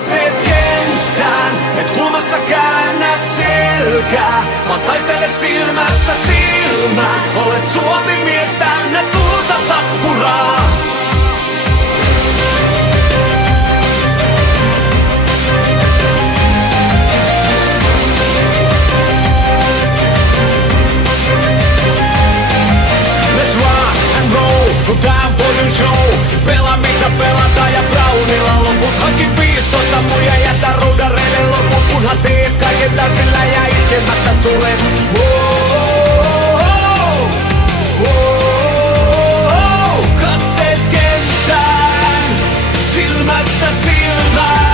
katseet kenttään, et kulmassa käännä selkää, vaan taistele silmästä silmään. Olet Suomi-mies täynnä tulta tappuraa. Tää on show, pelaa mitä pelataan ja Brownilla loput. Hankin 15 muja, jätä roudareille loput, kunhan teet kaiken täysillä ja itkemättä sulle. Katseet kenttään, silmästä silmään.